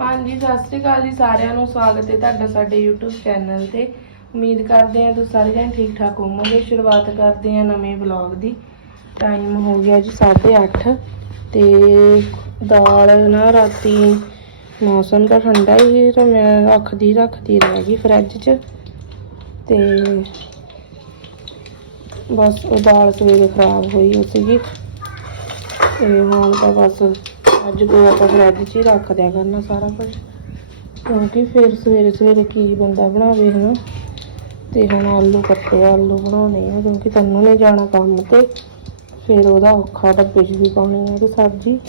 ਹਾਂਜੀ, ਸਤਿ ਸ਼੍ਰੀ ਅਕਾਲ ਜੀ ਸਾਰਿਆਂ ਨੂੰ। ਸਵਾਗਤ ਹੈ ਤੁਹਾਡਾ ਸਾਡੇ YouTube ਚੈਨਲ ਤੇ। ਉਮੀਦ ਕਰਦੇ ਹਾਂ ਤੁਸੀਂ ਸਾਰੇ ਜਣ ਠੀਕ ਠਾਕ ਹੋਵੋਗੇ। ਸ਼ੁਰੂਆਤ ਕਰਦੇ ਹਾਂ ਨਵੇਂ ਵਲੌਗ ਦੀ। ਟਾਈਮ ਹੋ ਗਿਆ ਜੀ 8:30 ਤੇ ਦਾਲ ਨਾ ਰਾਤੀ ਮੌਸਮ ਤਾਂ ਠੰਡਾ ਹੀ ਤਾਂ ਮੈਂ ਰੱਖਦੀ ਰੱਖਦੀ ਰਹਿ ਗਈ ਫਰਿੱਜ 'ਚ। ਤੇ ਬਸ ਉਹ ਦਾਲ ਸਵੇਰੇ ਖਰਾਬ ਹੋਈ ਹੋ ਸੀਗੀ। ਤੇ ਹੁਣ ਤਾਂ ਬਸ ਅੱਜ ਤੋਂ ਆਪਾਂ ਫਰਿੱਜ 'ਚ ਹੀ ਰੱਖ ਦਿਆ ਕਰਨਾ ਸਾਰਾ ਕੁਝ। ਕਿਉਂਕਿ ਫਿਰ ਸਵੇਰੇ ਸਵੇਰੇ ਕੀ ਬੰਦਾ ਬਣਾਵੇ ਹਨਾ? ਤੇ ਹੁਣ ਆਲੂ ਕੱਟੇ ਆਲੂ ਬਣਾਉਣੇ ਆ, ਕਿਉਂਕਿ ਤੈਨੂੰ ਨੇ ਜਾਣਾ ਕੰਮ ਤੇ। ਫਿਰ ਉਹਦਾ ਔਖਾ ਡੱਬੇ 'ਚ ਵੀ ਪਾਉਣੀ ਆ ਤੇ ਸਬਜ਼ੀ।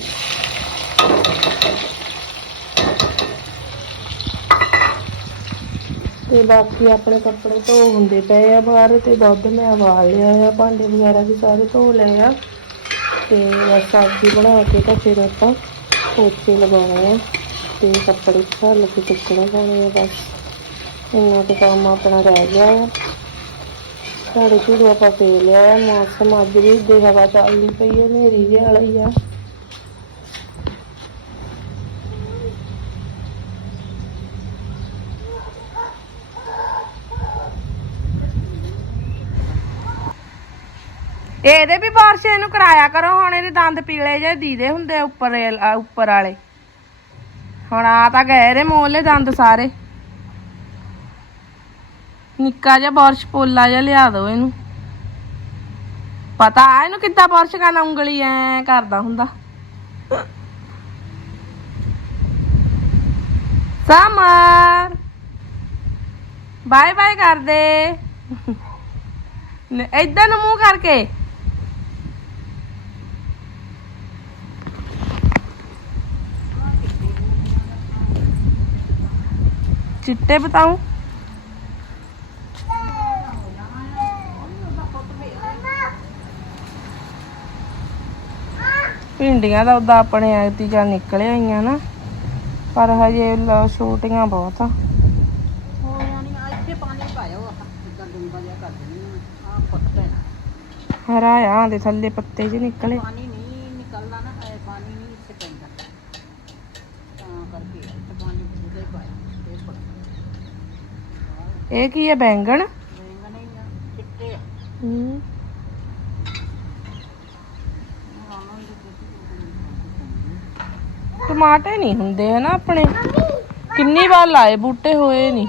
ਤੇ ਬਾਕੀ ਆਪਣੇ ਕੱਪੜੇ ਧੋ ਹੁੰਦੇ ਪਏ ਆ ਬਾਹਰ ਤੇ ਦੁੱਧ ਮੈਂ ਉਬਾਲ ਲਿਆ ਆ, ਭਾਂਡੇ ਵਗੈਰਾ ਵੀ ਸਾਰੇ ਧੋ ਲਏ ਆ। ਤੇ ਸਬਜ਼ੀ ਬਣਾ ਕੇ ਤਾਂ ਫਿਰ ਆਪਾਂ ਪੋਚੇ ਲਗਾਉਣੇ ਆ ਤੇ ਕੱਪੜੇ ਘਰ ਕੇ ਸੁੱਕਣੇ ਪੈਣੇ ਆ ਬਸ। ਇੰਨਾ ਕੁ ਕੰਮ ਆਪਣਾ ਰਹਿ ਗਿਆ ਆ। ਸਾਡੇ ਝੂੜੂ ਆਪਾਂ ਪੇ ਲਿਆ ਆ, ਮੌਸਮ ਅੱਜ ਵੀ ਦੇ ਹਵਾ ਚੱਲਦੀ ਪਈ ਹੈ ਹਨੇਰੀ ਜਿਹੀ ਵਾਲੀ ਆ। ਇਹਦੇ ਵੀ ਬਾਰਸ਼ ਇਹਨੂੰ ਕਰਾਇਆ ਕਰੋ, ਹੁਣ ਇਹਦੇ ਦੰਦ ਪੀਲੇ ਜਿਹੇ ਦੀਦੇ ਹੁੰਦੇ ਉੱਪਰ ਉੱਪਰ ਵਾਲੇ। ਹੁਣ ਆ ਤਾਂ ਗਏ ਰੇ ਮੋਲੇ ਦੰਦ ਸਾਰੇ। ਨਿੱਕਾ ਜਿਹਾ ਬਾਰਸ਼ ਪੋਲਾ ਜਿਹਾ ਲਿਆ ਦਿਓ ਇਹਨੂੰ। ਪਤਾ ਆ ਇਹਨੂੰ ਕਿੱਦਾਂ ਬਾਰਸ਼ ਕਰਨਾ, ਉਂਗਲੀ ਐ ਕਰਦਾ ਹੁੰਦਾ। ਸਮਰ ਬਾਏ ਬਾਏ ਕਰਦੇ ਏਦਾਂ ਨੂੰ ਮੂੰਹ ਕਰਕੇ। ਚਿੱਟੇ ਬਤਾਉ ਭਿੰਡੀਆਂ ਦਾ ਉਦਾਂ ਆਪਣੇ ਐਤੀ ਜਾਂ ਨਿਕਲ ਆਈਆਂ ਨਾ ਪਰ ਹਜੇ ਛੋਟੀਆਂ ਬਹੁਤ ਆ। ਹਰਾ ਆ ਦੇ ਥੱਲੇ ਪੱਤੇ ਜਿਹੇ ਨਿਕਲੇ। ਪਾਣੀ ਨਹੀਂ ਨਿਕਲਦਾ ਨਾ ਇਹ ਪਾਣੀ ਨਹੀਂ ਇੱਥੇ ਪੈਂਦਾ ਤਾਂ ਕਰਕੇ ਇੱਥੇ ਪਾਣੀ ਪੂਰਾ ਹੀ ਪਾਇਆ ਇਹ ਪੱਤੇ ਇਹ ਕੀ ਹੈ ਬੈਂਗਣ? ਰੇਂਗਾ ਨਹੀਂ ਆ ਚਿੱਟੇ ਆ। ਹੂੰ। ਆਵਾਂ ਦੀ ਟਮਾਟੇ ਨਹੀਂ ਹੁੰਦੇ ਹਨਾ ਆਪਣੇ? ਕਿੰਨੀ ਵਾਰ ਲਾਏ ਬੂਟੇ ਹੋਏ ਨਹੀਂ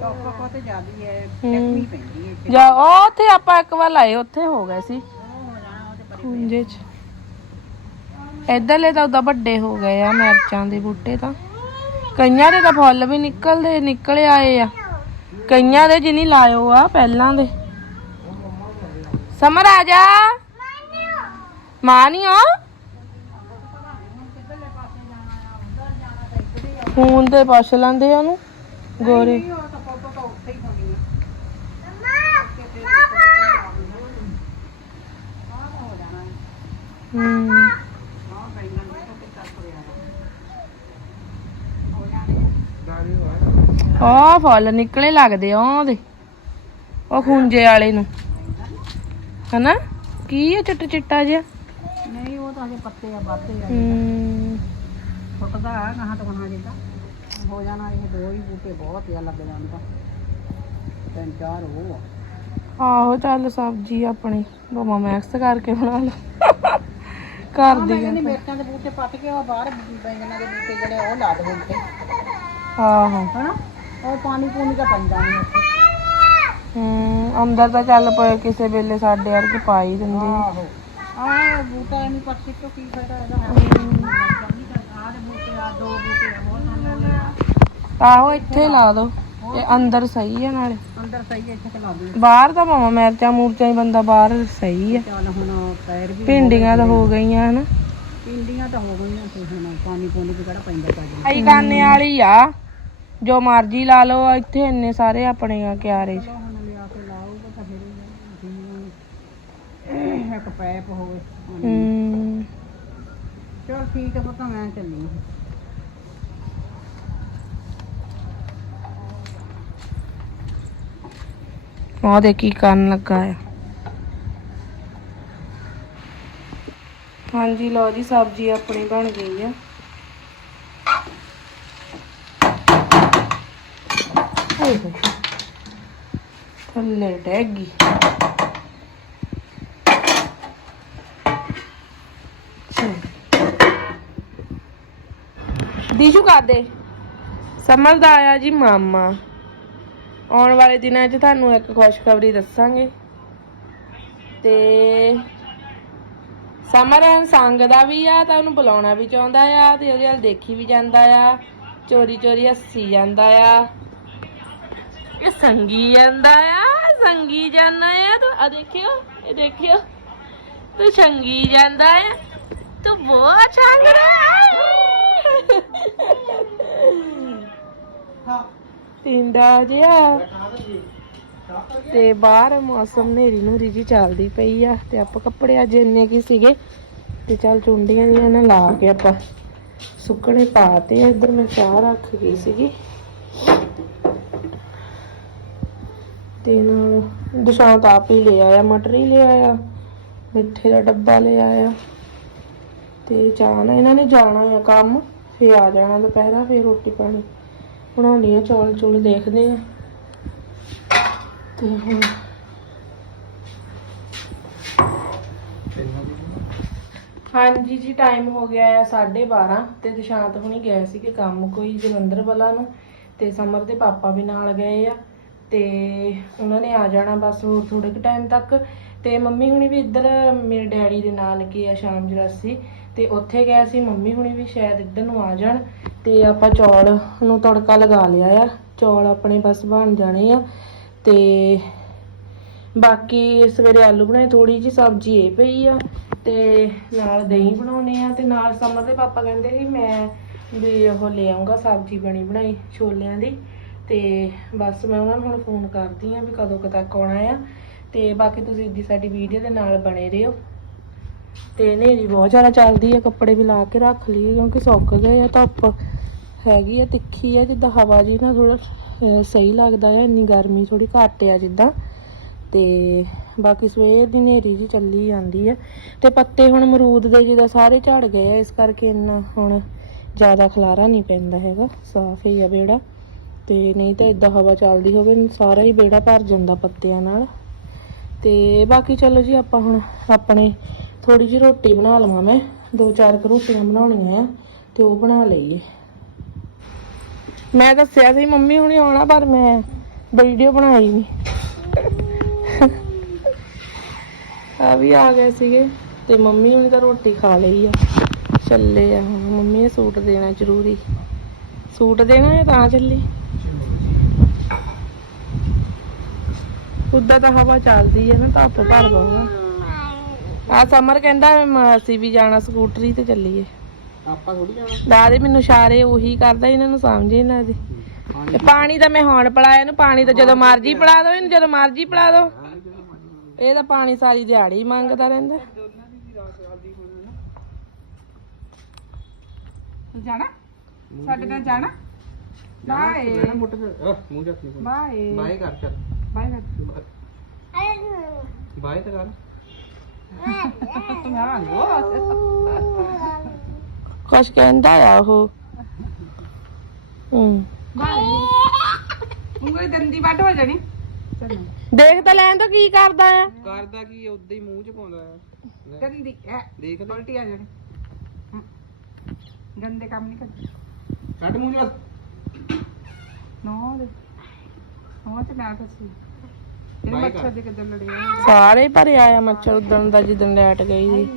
ਡਾਕਟਰ ਕੋ ਤੇ ਜਾਂਦੀ ਹੈ ਹੂੰ। ਟੈਕਨੀ ਪੈਂਦੀ ਹੈ ਇੱਥੇ ਜਾਂ ਉਹ ਉੱਥੇ ਆਪਾਂ ਇੱਕ ਵਾਰ ਲਾਏ ਉੱਥੇ ਹੋ ਗਏ ਸੀ। ਉਹ ਹੋ ਜਾਣਾ ਉਹਦੇ ਪਰੇ ਖੁੰਝੇ ਚ। ਇਧਰਲੇ ਤਾਂ ਉਦਾਂ ਵੱਡੇ ਹੋ ਗਏ ਆ ਮਿਰਚਾਂ ਦੇ ਬੂਟੇ ਤਾਂ। ਕਈਆਂ ਦੇ ਤਾਂ ਫੁੱਲ ਵੀ ਨਿਕਲਦੇ ਨਿਕਲ ਆਏ ਆ। ਕਈਆਂ ਦੇ ਜਿਨੀ ਲਾਇਓ ਆ, ਪਹਿਲਾਂ ਦੇ। ਸਮਰ ਆ ਜਾ। ਮਾਂ ਨਹੀਂ ਆ ਫੋਨ ਤੇ ਪੁੱਛ ਲੈਂਦੇ ਆ ਉਹਨੂੰ, ਗੋਰੇ ਉਹ ਤਾਂ ਫੋਟੋ ਤਾਂ ਉੱਥੇ ਹੀ ਹੋਣੀ ਹੈ ਹੂੰ ਹਾਂ ਪੈਂਦਾ ਨਹੀਂ ਤਾਂ ਕਿੱਥੇ ਤੱਕ ਹੋਇਆ ਹੋ ਆ ਫੁੱਲ ਨਿਕਲੇ ਲੱਗਦੇ ਆ ਉਹਦੇ। ਉਹ ਖੁੰਝੇ ਵਾਲੇ ਨੂੰ। ਹਨਾ? ਕੀ ਹੈ ਚਿੱਟਾ ਚਿੱਟਾ ਜਿਹਾ? ਨਹੀਂ ਉਹ ਤਾਂ ਹਜੇ ਪੱਤੇ ਆ ਬਾਤੇ ਆ। ਹੂੰ। ਫੁੱਟਦਾ ਆ ਕਹਾਂ ਤੋਂ ਕਹਾਂ ਜਿੱਦਾਂ। ਹੋ ਜਾਣਾ ਇਹ ਦੋ ਹੀ ਬੂਟੇ ਬਹੁਤ ਆ ਲੱਗ ਜਾਂਦਾ ਤਿੰਨ ਚਾਰ ਉਹ ਆ। ਆਹੋ ਚੱਲ ਸਬਜ਼ੀ ਆਪਣੀ ਬਮਾ ਮੈਕਸ ਕਰਕੇ ਬਣਾ ਲਓ ਕਰ ਦੀ ਕਹਿੰਦੀ ਮਿਰਚਾਂ ਦੇ ਬੂਟੇ ਪੱਟ ਕੇ ਉਹ ਬਾਹਰ ਬੈਂਗਣਾ ਦੇ ਬੂਟੇ ਜਿਹੜੇ ਉਹ ਲਾ ਦੇ ਉੱਤੇ ਆਹੋ। ਹਨਾ? ਉਹ ਪਾਣੀ ਪੂਣੀ ਦਾ ਪੈਂਦਾ ਨਹੀਂ ਉੱਥੇ ਹੂੰ ਅੰਦਰ ਤਾਂ ਚੱਲ ਪਏ ਕਿਸੇ ਵੇਲੇ ਸਾਡੇ ਵਰਗੇ ਪਾ ਹੀ ਦਿੰਦੇ। ਆ। ਆਹੋ। ਆਹ ਬੂਟਾ ਨਹੀਂ ਪੱਟ ਕੇ ਕੀ ਫਾਇਦਾ ਇਹਦਾ ਹੈ। ਆਹ ਦੇ ਬੂਟੇ ਆ ਦੋ ਬੂਟੇ ਆ ਬਹੁਤ ਸੋਹਣੇ ਆ ਆਹੋ ਇੱਥੇ ਲਾ ਦੋ। ਤੇ ਅੰਦਰ ਸਹੀ ਆ ਨਾਲੇ। ਅੰਦਰ ਸਹੀ ਹੈ, ਇੱਥੇ ਤੇ ਲਾ ਦੂੰ ਬਾਹਰ ਤਾਂ ਭਾਵੇਂ ਮਿਰਚਾਂ ਮੂਰਚਾਂ ਹੀ ਬੰਦਾ ਬਾਹਰ ਸਹੀ ਆ। ਚੱਲ ਹੁਣ ਪੈਰ ਵੀ ਭਿੰਡੀਆਂ ਤਾਂ ਹੋ ਗਈਆਂ। ਹਨਾ। ਪਿੰਡੀਆਂ ਤਾਂ ਹੋ ਗਈਆਂ ਤੇ ਹੁਣ। ਪਾਣੀ ਪੂਣੀ ਵੀ ਕਿਹੜਾ ਪੈਂਦਾ ਪੈ ਆਈ ਕਾਨੇ ਵਾਲੀ ਆ। ਜੋ ਮਰਜ਼ੀ ਲਾ ਲਓ ਇੱਥੇ ਇੰਨੇ ਸਾਰੇ ਆਪਣੇ ਆ ਕਿਆਰੇ ਚ। ਚਲੋ ਹੁਣ ਲਿਆ ਕੇ ਲਾਊਗਾ ਤਾਂ ਫਿਰ ਜਿਵੇਂ ਇੱਕ ਪੈਪ ਹੋਵੇ ਹੂੰ। ਚਲ ਠੀਕ ਹੈ ਪਤਾ ਮੈਂ ਚੱਲੀ ਉਹ ਦੇ ਕੀ ਕਰਨ ਲੱਗਾ ਆ। ਹਾਂਜੀ ਲਓ ਜੀ ਸਬਜ਼ੀ ਆਪਣੀ ਬਣ ਗਈ ਆ। ਓਏ ਹੋਏ। ਥੱਲੇ ਡੈਗ ਗਈ। ਦੀਸ਼ੂ ਕਰ ਦੇ ਸਮਝਦਾ ਆਇਆ ਜੀ ਮਾਮਾ। ਆਉਣ ਵਾਲੇ ਦਿਨਾਂ 'ਚ ਤੁਹਾਨੂੰ ਇੱਕ ਖੁਸ਼ਖਬਰੀ ਦੱਸਾਂਗੇ। ਤੇ ਸਮਰਨ ਸੰਗ ਦਾ ਵੀ ਆ, ਤਾਂ ਉਹਨੂੰ ਬੁਲਾਉਣਾ ਵੀ ਚਾਹੁੰਦਾ ਆ, ਤੇ ਉਹਦੇ ਵੱਲ ਦੇਖੀ ਵੀ ਜਾਂਦਾ ਆ। ਚੋਰੀ ਚੋਰੀ ਹੱਸੀ ਜਾਂਦਾ ਆ। ਇਹ ਸੰਗੀ ਜਾਂਦਾ ਆ, ਸੰਗੀ ਜਾਂਦਾ ਆ। ਤੂੰ ਆ ਦੇਖਿਓ, ਇਹ ਦੇਖਿਓ। ਤੂੰ ਸੰਗੀ ਜਾਂਦਾ ਆ। ਤੂੰ ਬਹੁਤ ਸੰਗ ਰਿਹਾ ਹਾਂ ਟਿੰਡਾ ਜਿਹਾ। ਤੇ ਬਾਹਰ ਮੌਸਮ ਨੇਰੀ ਨੂਰੀ ਜੀ ਚੱਲਦੀ ਪਈ ਆ, ਤੇ ਆਪਾਂ ਕੱਪੜੇ ਅੱਜ ਇੰਨੇ ਕੀ ਸੀਗੇ? ਤੇ ਚੱਲ ਚੁੰਡੀਆਂ ਜੀਆਂ ਨਾ ਲਾ ਕੇ ਆਪਾਂ ਸੁੱਕਣੇ ਪਾਤੇ ਆ ਇੱਧਰ ਮੈਂ ਚਾਹ ਰੱਖ ਗਈ ਸੀਗੀ। ਤੇ ਨਾਲ ਦੁਸ਼ਾਂਤ ਆਪ ਹੀ ਲੈ ਆਇਆ, ਮਟਰ ਹੀ ਲੈ ਆਇਆ, ਮਿੱਠੇ ਦਾ ਡੱਬਾ ਲੈ ਆਇਆ। ਤੇ ਜਾਣਾ, ਇਹਨਾਂ ਨੇ ਜਾਣਾ ਆ ਕੰਮ, ਫੇਰ ਆ ਜਾਣਾ ਦੁਪਹਿਰਾ, ਫੇਰ ਰੋਟੀ ਪਾਣੀ ਬਣਾਉਣੀ ਆ, ਚੌਲ ਚੁਲ ਦੇਖਦੇ ਆ। ਤੇ ਹੁਣ ਹਾਂਜੀ ਜੀ ਟਾਈਮ ਹੋ ਗਿਆ ਆ 12:30 ਤੇ ਦਿਸ਼ਾਂਤ ਹੁਣੀ ਗਏ ਸੀਗੇ ਕੰਮ, ਕੋਈ ਜਲੰਧਰ ਵਾਲਾ ਨੂੰ ਤੇ ਸਮਰ ਦੇ ਪਾਪਾ ਵੀ ਨਾਲ ਗਏ ਆ। ਤੇ ਉਹਨਾਂ ਨੇ ਆ ਜਾਣਾ ਬਸ ਹੋਰ ਥੋੜੇ ਕੁ ਟਾਈਮ ਤੱਕ। ਤੇ ਮੰਮੀ ਹੁਣੀ ਵੀ ਇੱਧਰ, ਮੇਰੇ ਡੈਡੀ ਦੇ ਨਾਲ ਕੀ ਆ, ਸ਼ਾਮ ਜਰਾਸੀ। ਤੇ ਉੱਥੇ ਗਏ ਸੀ, ਮੰਮੀ ਹੁਣੀ ਵੀ ਸ਼ਾਇਦ ਇੱਧਰ ਨੂੰ ਆ ਜਾਣ। ਤੇ ਆਪਾਂ ਚੌਲ ਨੂੰ ਤੜਕਾ ਲਗਾ ਲਿਆ ਆ। ਚੌਲ ਆਪਣੇ ਬਸ ਬਣ ਜਾਣੇ ਆ। ਤੇ ਬਾਕੀ ਸਵੇਰੇ ਆਲੂ ਬਣਾਏ ਥੋੜੀ ਜੀ ਸਬਜ਼ੀ ਇਹ ਪਈ ਆ। ਤੇ ਨਾਲ ਦਹੀਂ ਬਣਾਉਣੇ ਆ ਤੇ ਨਾਲ ਸਮਰ ਦੇ ਪਾਪਾ ਕਹਿੰਦੇ ਸੀ, ਮੈਂ ਵੀ ਉਹ ਲੈ ਆਉਂਗਾ ਸਬਜ਼ੀ ਬਣੀ ਬਣਾਈ ਛੋਲਿਆਂ ਦੀ। ਤੇ ਬਸ ਮੈਂ ਉਹਨਾਂ ਨੂੰ ਹੁਣ ਫੋਨ ਕਰਦੀ ਆ ਵੀ ਕਦੋਂ ਕੁ ਤੱਕ ਆਉਣਾ ਆ ਤੇ ਬਾਕੀ ਤੁਸੀਂ ਇੱਦੀ ਸਾਡੀ ਵੀਡੀਓ ਦੇ ਨਾਲ ਬਣੇ ਰਹੋ। ਤੇ ਹਨੇਰੀ ਬਹੁਤ ਜ਼ਿਆਦਾ ਚੱਲਦੀ ਆ, ਕੱਪੜੇ ਵੀ ਲਾ ਕੇ ਰੱਖ ਲਈਏ ਕਿਉਂਕਿ ਸੁੱਕ ਗਏ ਆ, ਧੁੱਪ ਹੈਗੀ ਆ, ਤਿੱਖੀ ਆ, ਜਿੱਦਾਂ ਹਵਾ ਜੀ ਨਾ ਥੋੜਾ ਸਹੀ ਲੱਗਦਾ ਆ, ਇੰਨੀ ਗਰਮੀ ਥੋੜੀ ਘੱਟ ਆ ਜਿੱਦਾਂ। ਤੇ ਬਾਕੀ ਸਵੇਰ ਦੀ ਹਨੇਰੀ ਜੀ ਚੱਲੀ ਜਾਂਦੀ ਆ। ਤੇ ਪੱਤੇ ਹੁਣ ਮਰੂਦ ਦੇ ਜਿਹਦਾ ਸਾਰੇ ਝੜ ਗਏ ਆ, ਇਸ ਕਰਕੇ ਇੰਨਾ ਹੁਣ ਜ਼ਿਆਦਾ ਖਲਾਰਾ ਨਹੀਂ ਪੈਂਦਾ ਹੈਗਾ, ਸਾਫ਼ ਹੀ ਆ ਵਿਹੜਾ। ਤੇ ਨਹੀਂ ਤਾਂ ਇਦਾਂ ਹਵਾ ਚੱਲਦੀ ਹੋਵੇ, ਸਾਰਾ ਹੀ ਵਿਹੜਾ ਭਰ ਜਾਂਦਾ ਪੱਤਿਆਂ ਨਾਲ। ਤੇ ਬਾਕੀ ਚਲੋ ਜੀ, ਆਪਾਂ ਹੁਣ ਆਪਣੇ ਥੋੜੀ ਜਿਹੀ ਰੋਟੀ ਬਣਾ ਲਵਾਂ ਮੈਂ। ਦੋ ਚਾਰ ਕੁ ਰੋਟੀਆਂ ਬਣਾਉਣੀਆਂ ਆ, ਤੇ ਉਹ ਬਣਾ ਲਈਏ। ਮੈਂ ਦੱਸਿਆ ਸੀ, ਮੰਮੀ ਹੁਣੇ ਆਉਣਾ, ਪਰ ਮੈਂ ਵੀਡੀਓ ਬਣਾਈ ਨਹੀਂ ਆ ਵੀ ਆ ਗਏ ਸੀਗੇ, ਤੇ ਮੰਮੀ ਹੁਣੀ ਤਾਂ ਰੋਟੀ ਖਾ ਲਈ ਆ। ਚੱਲੇ ਆ ਹੁਣ। ਮੰਮੀ ਨੇ ਸੂਟ ਦੇਣਾ ਜ਼ਰੂਰੀ। ਸੂਟ ਦੇਣਾ ਹੈ ਤਾਂ ਚੱਲੀ। ਉੱਦਾਂ ਤਾਂ ਹਵਾ ਚੱਲਦੀ ਹੈ ਨਾ ਧੁੱਪ ਭਰ ਦਊਗਾ। ਆ ਸਮਰ ਕਹਿੰਦਾ ਅਸੀਂ ਵੀ ਜਾਣਾ ਸਕੂਟਰੀ ਤੇ ਚੱਲੀਏ। ਆਪਾਂ ਥੋੜੀ ਜਾਣਾ। ਦਾਦੇ ਮੈਨੂੰ ਇਸ਼ਾਰੇ ਉਹੀ ਕਰਦਾ ਇਹਨਾਂ ਨੂੰ ਸਮਝ ਨਾ ਦੀ। ਤੇ ਪਾਣੀ ਤਾਂ ਮੈਂ ਹੁਣ ਪਿਲਾਇਆ ਇਹਨੂੰ ਪਾਣੀ ਤਾਂ ਜਦੋਂ ਮਰਜ਼ੀ ਪਿਲਾ ਦੋ ਇਹਨੂੰ ਜਦੋਂ ਮਰਜ਼ੀ ਪਿਲਾ ਦੋ ਇਹ ਤਾਂ ਪਾਣੀ ਸਾਰੀ ਦਿਹਾੜੀ ਮੰਗਦਾ ਰਹਿੰਦਾ। ਜਾਣਾ? ਸਾਡੇ ਨਾਲ ਜਾਣਾ? ਬਾਏ। ਮੂੰਹ ਜਾ ਬਾਏ। ਬਾਏ ਕਰ ਚੱਲ। ਬਾਏ ਕਰ ਬਾਏ ਤਾਂ ਕਰ ਨਾ ਲੋ ਕੁਛ ਕਹਿੰਦਾ ਆ ਉਹ ਹੂੰ ਬਾਏ ਉਂਗਲੀ ਦੰਦੀ ਵੱਢ ਹੋ ਜਾਣੀ ਚੱਲ ਦੇਖ ਤਾਂ ਲੈਣ ਤੋਂ ਕੀ ਕਰਦਾ ਆ ਕਰਦਾ ਕੀ ਉਦਾਂ ਹੀ ਮੂੰਹ ਚ ਪਾਉਂਦਾ ਹੈ ਦੰਦੀ ਐ ਦੇਖ ਲੈ ਉਲਟੀ ਆ ਜਾਣੀ ਹਮ। ਗੰਦੇ ਕੰਮ ਨਹੀਂ ਕਰ ਕੱਢ ਮੂੰਹ ਚ ਨੋ ਦੇ ਨੋ ਤੇ ਨਾ ਫਸੀ ਇਹ ਬਾਏ ਮੱਛਰ ਕਰ। ਦੇ ਕਿੱਦਾਂ ਲੜੇ ਸਾਰੇ ਭਰਿਆ ਆ ਮੱਛਰ ਉਦਣ ਦਾ ਜਿੱਦਣ ਲੈਟ ਗਈ ਸੀ।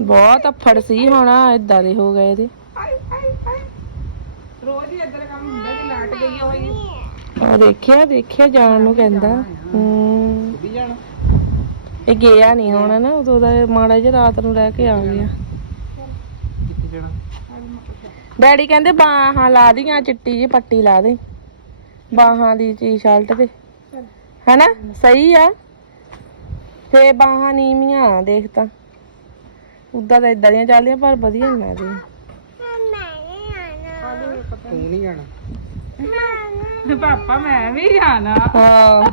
ਬਹੁਤ ਅੱਫੜ ਸੀ ਹੁਣ ਇਦਾਂ ਦੇ ਹੋ ਗਏ ਇਹਦੇ। ਰੋਜ਼ ਹੀ ਏਦਾਂ ਦਾ ਕੰਮ ਹੁੰਦਾ ਕਿ ਲਾਟ ਗਈ ਹੋਈ ਉਹ। ਦੇਖਿਆ ਦੇਖਿਆ ਜਾਣ ਨੂੰ ਕਹਿੰਦਾ। ਹੂੰ। ਤੂੰ ਵੀ ਜਾਣਾ। ਇਹ ਗਿਆ ਨਹੀਂ ਹੁਣ ਨਾ ਉਦੋਂ ਦਾ ਇਹ ਮਾੜਾ ਜਿਹਾ ਰਾਤ ਨੂੰ ਰਹਿ ਕੇ ਆ ਗਿਆ। ਕਿੱਥੇ ਜਾਣਾ? ਡੈਡੀ ਕਹਿੰਦੇ ਬਾਹਾਂ ਲਾ ਦੀਆਂ ਚਿੱਟੀ ਜੀ ਪੱਟੀ ਲਾ ਦੇ। ਬਾਹਾਂ ਦੀ ਟੀ-ਸ਼ਰਟ ਤੇ। ਹੈਨਾ? ਸਹੀ ਆ। ਤੇ ਬਾਹਾਂ ਨੀਵੀਆਂ ਦੇਖ ਤਾਂ। ਉਦਾਂ ਤਾਂ ਇਦਾਂ ਦੀਆਂ ਚੱਲਦੀਆਂ ਪਰ ਵਧੀਆ ਨਾ ਜੀ ਤੂੰ ਨਹੀਂ ਜਾਣਾ। ਪਾਪਾ ਮੈਂ ਵੀ ਜਾਣਾ। ਹਾਂ।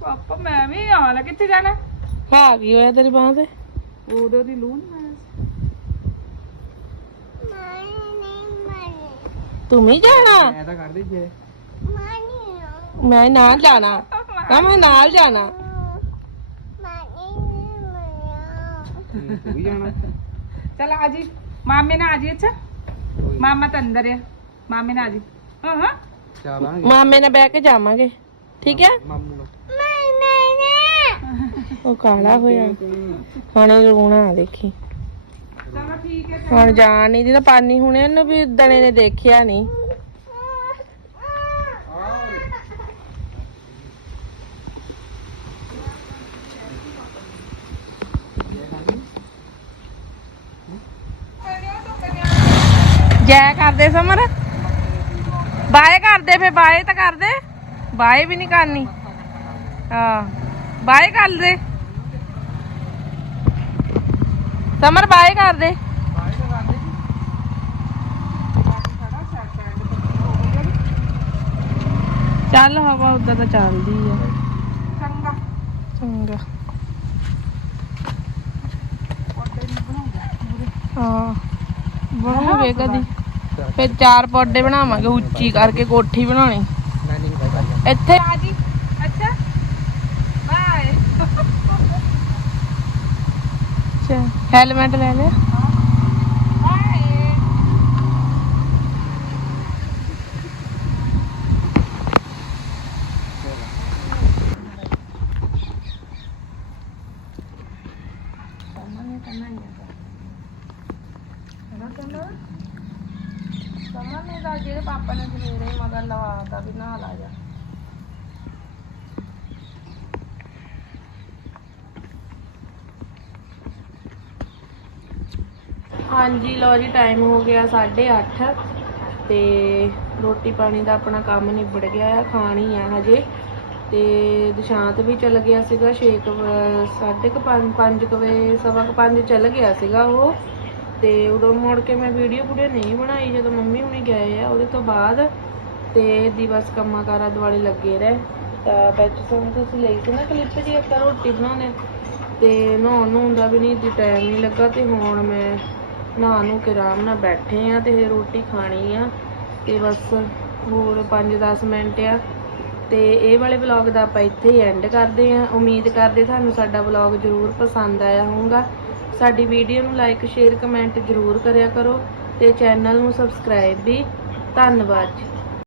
ਪਾਪਾ ਮੈਂ ਵੀ ਜਾਣਾ ਕਿੱਥੇ ਜਾਣਾ? ਹਾਂ ਕੀ ਹੋਇਆ ਤੇਰੀ ਬਾਹ ਤੇ? ਉਦੋਂ ਦੀ ਲੂਣ ਮੈਂ ਤੂੰ ਵੀ ਜਾਣਾ? ਮੈਂ ਤਾਂ ਕਰ ਦੇ ਜੇ ਮੈਂ ਨਾਲ ਜਾਣਾ। ਹਾਂ ਮੈਂ ਨਾਲ ਜਾਣਾ। ਤੂੰ ਵੀ ਜਾਣਾ। ਚਲ ਆ ਜੀ। ਮਾਮੇ ਨਾਲ ਆ ਜੀ ਅੱਛਾ। ਕੋਈ ਮਾਮਾ ਤਾਂ ਅੰਦਰ ਆ। ਮਾਮੇ ਨਾਲ ਆ ਜੀ। ਹਾਂ ਹਾਂ। ਚਾਲਾਂਗੇ ਮਾਮੇ ਨਾਲ ਬਹਿ ਕੇ ਜਾਵਾਂਗੇ। ਠੀਕ ਹੈ? ਮਾਮੂ ਨਾਲ। ਉਹ ਕਾਲਾ ਹੋਇਆ। ਹੁਣ ਇਹ ਰੋਣਾ ਦੇਖੀ। ਚਲੋ ਠੀਕ ਹੈ ਹੁਣ ਜਾਣ ਨਹੀਂ ਜਿਹਦਾ ਪਾਣੀ ਹੁਣੇ ਇਹਨੂੰ ਵੀ ਦਣੇ ਨੇ ਦੇਖਿਆ ਨਹੀਂ ਜੈ ਕਰਦੇ ਸਮਰ? ਬਾਏ ਕਰਦੇ ਫੇ ਬਾਏ ਤਾਂ ਕਰਦੇ। ਬਾਏ ਵੀ ਨਹੀਂ ਕਰਨੀ। ਹਾਂ ਬਾਏ ਕਰ ਦੇ। ਸਮਰ ਬਾਏ ਕਰ ਦੇ। ਚੱਲ ਹਵਾ ਉਦਾਂ ਤਾਂ ਚੱਲਦੀ ਆ। ਚੰਗਾ। ਚੰਗਾ। ਹਾਂ ਬਣਾਉਂਗੇ ਕਦੀ। ਫਿਰ ਚਾਰ ਪੌਡੇ ਬਣਾਵਾਂਗੇ, ਉੱਚੀ ਕਰਕੇ ਕੋਠੀ ਬਣਾਉਣੀ। ਇੱਥੇ ਆ ਜੀ। ਅੱਛਾ। ਬਾਏ ਹੈਲਮਟ ਲੈ ਲਿਆ ਬਾਏ ਸਮਝ ਨੇ ਤਾਂ ਜਿਹੜੇ ਪਾਪਾ ਨੇ ਸਵੇਰੇ ਹੀ ਮਗਰ ਲਵਾਤਾ ਵੀ ਨਹਾ ਲਾ ਜਾ। ਹਾਂਜੀ ਲੋ ਜੀ ਟਾਈਮ ਹੋ ਗਿਆ 8:30 ਤੇ ਰੋਟੀ ਪਾਣੀ ਦਾ ਆਪਣਾ ਕੰਮ ਨਿਬੜ ਗਿਆ ਆ, ਖਾਣੀ ਆ ਹਜੇ ਤੇ ਦਿਸ਼ਾਂਤ ਵੀ ਚਲ ਗਿਆ ਸੀਗਾ 6 ਸਾਢੇ ਕੁ ਪੰਜ ਪੰਜ ਕੁ ਵਜੇ, ਸਵਾ ਕੁ ਪੰਜ ਚਲ ਗਿਆ ਸੀਗਾ ਉਹ। ਤੇ ਉਦੋਂ ਮੁੜ ਕੇ ਮੈਂ ਵੀਡੀਓ ਵੀਡੀਓ ਨਹੀਂ ਬਣਾਈ, ਜਦੋਂ ਮੰਮੀ ਹੁਣੀ ਗਏ ਆ, ਉਹਦੇ ਤੋਂ ਬਾਅਦ ਤੇ ਦੀ ਬਸ ਕੰਮਾਂ ਕਾਰਾਂ ਦੁਆਲੇ ਲੱਗੇ ਰਹੇ। ਤਾਂ ਵਿੱਚ ਸੁਣ ਤੁਸੀਂ ਲਈ ਸੀ ਨਾ ਕਲਿੱਪ ਜੀ, ਆਪਾਂ ਰੋਟੀ ਬਣਾਉਣੇ। ਤੇ ਨਹਾਉਣ ਨੂੰ ਹੁੰਦਾ ਵੀ ਨਹੀਂ ਦੀ ਟਾਈਮ ਨਹੀਂ ਲੱਗਾ ਤੇ ਹੁਣ ਮੈਂ ਨਹਾ ਨੂੰ ਕੇ ਆਰਾਮ ਨਾਲ ਬੈਠੇ ਆ ਤੇ ਰੋਟੀ ਖਾਣੀ ਆ। ਤੇ ਬਸ ਹੋਰ 5-10 ਮਿੰਟ ਆ। ਤੇ ਇਹ ਵਾਲੇ ਵਲੌਗ ਦਾ ਆਪਾਂ ਇੱਥੇ ਹੀ ਐਂਡ ਕਰਦੇ ਆ। ਉਮੀਦ ਕਰਦੇ ਤੁਹਾਨੂੰ ਸਾਡਾ ਵਲੌਗ ਜ਼ਰੂਰ ਪਸੰਦ ਆਇਆ ਹੋਊਗਾ। ਸਾਡੀ ਵੀਡੀਓ ਨੂੰ ਲਾਈਕ ਸ਼ੇਅਰ ਕਮੈਂਟ ਜ਼ਰੂਰ ਕਰਿਆ ਕਰੋ ਤੇ ਚੈਨਲ ਨੂੰ ਸਬਸਕ੍ਰਾਈਬ ਵੀ। ਧੰਨਵਾਦ ਜੀ।